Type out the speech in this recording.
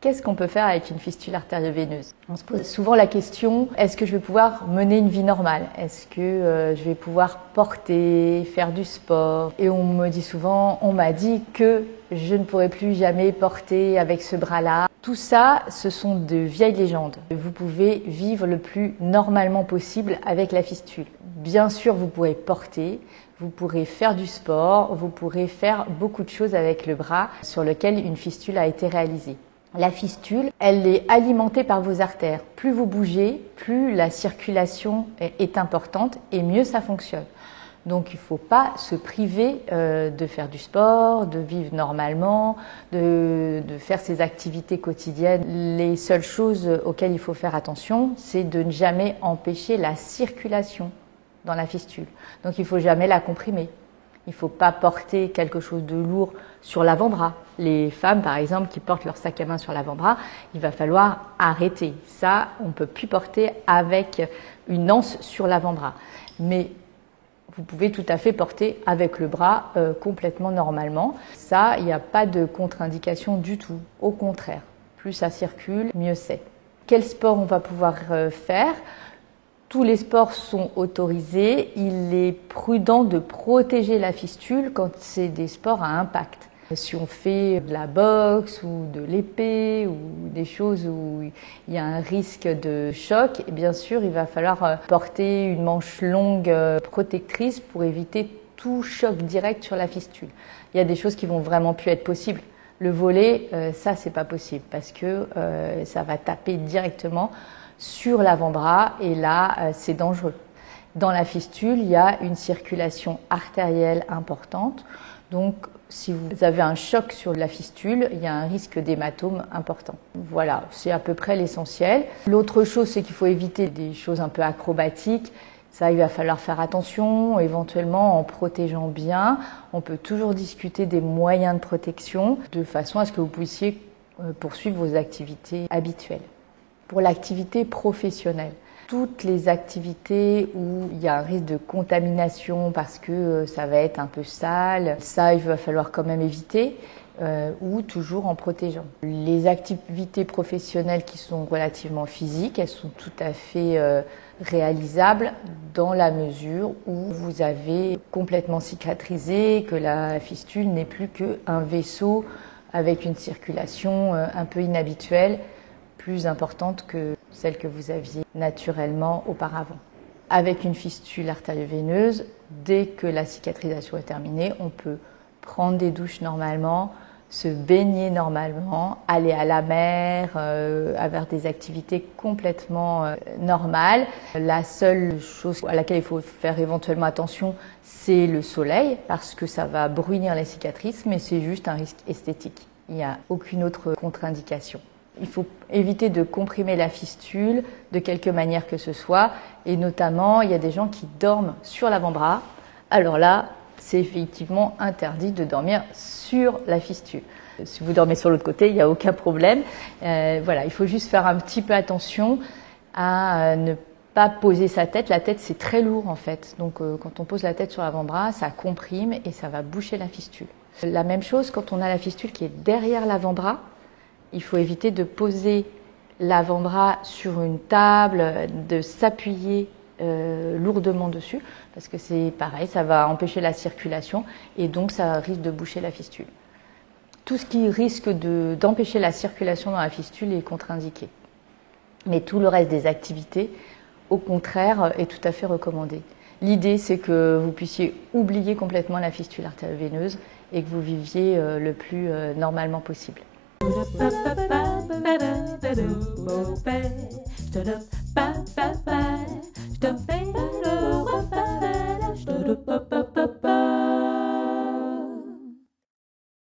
Qu'est-ce qu'on peut faire avec une fistule artério-veineuse? On se pose souvent la question, est-ce que je vais pouvoir mener une vie normale? Est-ce que je vais pouvoir porter, faire du sport? Et on me dit souvent, on m'a dit que je ne pourrai plus jamais porter avec ce bras-là. Tout ça, ce sont de vieilles légendes. Vous pouvez vivre le plus normalement possible avec la fistule. Bien sûr, vous pourrez porter, vous pourrez faire du sport, vous pourrez faire beaucoup de choses avec le bras sur lequel une fistule a été réalisée. La fistule, elle est alimentée par vos artères. Plus vous bougez, plus la circulation est importante et mieux ça fonctionne. Donc il ne faut pas se priver de faire du sport, de vivre normalement, de faire ses activités quotidiennes. Les seules choses auxquelles il faut faire attention, c'est de ne jamais empêcher la circulation dans la fistule. Donc il ne faut jamais la comprimer. Il ne faut pas porter quelque chose de lourd sur l'avant-bras. Les femmes, par exemple, qui portent leur sac à main sur l'avant-bras, il va falloir arrêter. Ça, on ne peut plus porter avec une anse sur l'avant-bras. Mais vous pouvez tout à fait porter avec le bras complètement normalement. Ça, il n'y a pas de contre-indication du tout. Au contraire, plus ça circule, mieux c'est. Quel sport on va pouvoir faire ? Tous les sports sont autorisés. Il est prudent de protéger la fistule quand c'est des sports à impact. Si on fait de la boxe ou de l'épée ou des choses où il y a un risque de choc, et bien sûr, il va falloir porter une manche longue protectrice pour éviter tout choc direct sur la fistule. Il y a des choses qui vont vraiment plus être possibles. Le volley, ça, c'est pas possible parce que ça va taper directement sur l'avant-bras et là, c'est dangereux. Dans la fistule, il y a une circulation artérielle importante. Donc, si vous avez un choc sur la fistule, il y a un risque d'hématome important. Voilà, c'est à peu près l'essentiel. L'autre chose, c'est qu'il faut éviter des choses un peu acrobatiques. Ça, il va falloir faire attention, éventuellement en protégeant bien. On peut toujours discuter des moyens de protection de façon à ce que vous puissiez poursuivre vos activités habituelles. Pour l'activité professionnelle, toutes les activités où il y a un risque de contamination parce que ça va être un peu sale, ça il va falloir quand même éviter ou toujours en protégeant. Les activités professionnelles qui sont relativement physiques, elles sont tout à fait réalisables dans la mesure où vous avez complètement cicatrisé, que la fistule n'est plus qu'un vaisseau avec une circulation un peu inhabituelle, plus importante que celle que vous aviez naturellement auparavant. Avec une fistule artério-veineuse, dès que la cicatrisation est terminée, on peut prendre des douches normalement, se baigner normalement, aller à la mer, avoir des activités complètement normales. La seule chose à laquelle il faut faire éventuellement attention, c'est le soleil, parce que ça va brunir les cicatrices, mais c'est juste un risque esthétique. Il n'y a aucune autre contre-indication. Il faut éviter de comprimer la fistule de quelque manière que ce soit. Et notamment, il y a des gens qui dorment sur l'avant-bras. Alors là, c'est effectivement interdit de dormir sur la fistule. Si vous dormez sur l'autre côté, il n'y a aucun problème. Voilà, il faut juste faire un petit peu attention à ne pas poser sa tête. La tête, c'est très lourd en fait. Donc quand on pose la tête sur l'avant-bras, ça comprime et ça va boucher la fistule. La même chose quand on a la fistule qui est derrière l'avant-bras. Il faut éviter de poser l'avant-bras sur une table, de s'appuyer lourdement dessus, parce que c'est pareil, ça va empêcher la circulation et donc ça risque de boucher la fistule. Tout ce qui risque d'empêcher la circulation dans la fistule est contre-indiqué. Mais tout le reste des activités, au contraire, est tout à fait recommandé. L'idée, c'est que vous puissiez oublier complètement la fistule artério-veineuse et que vous viviez le plus normalement possible.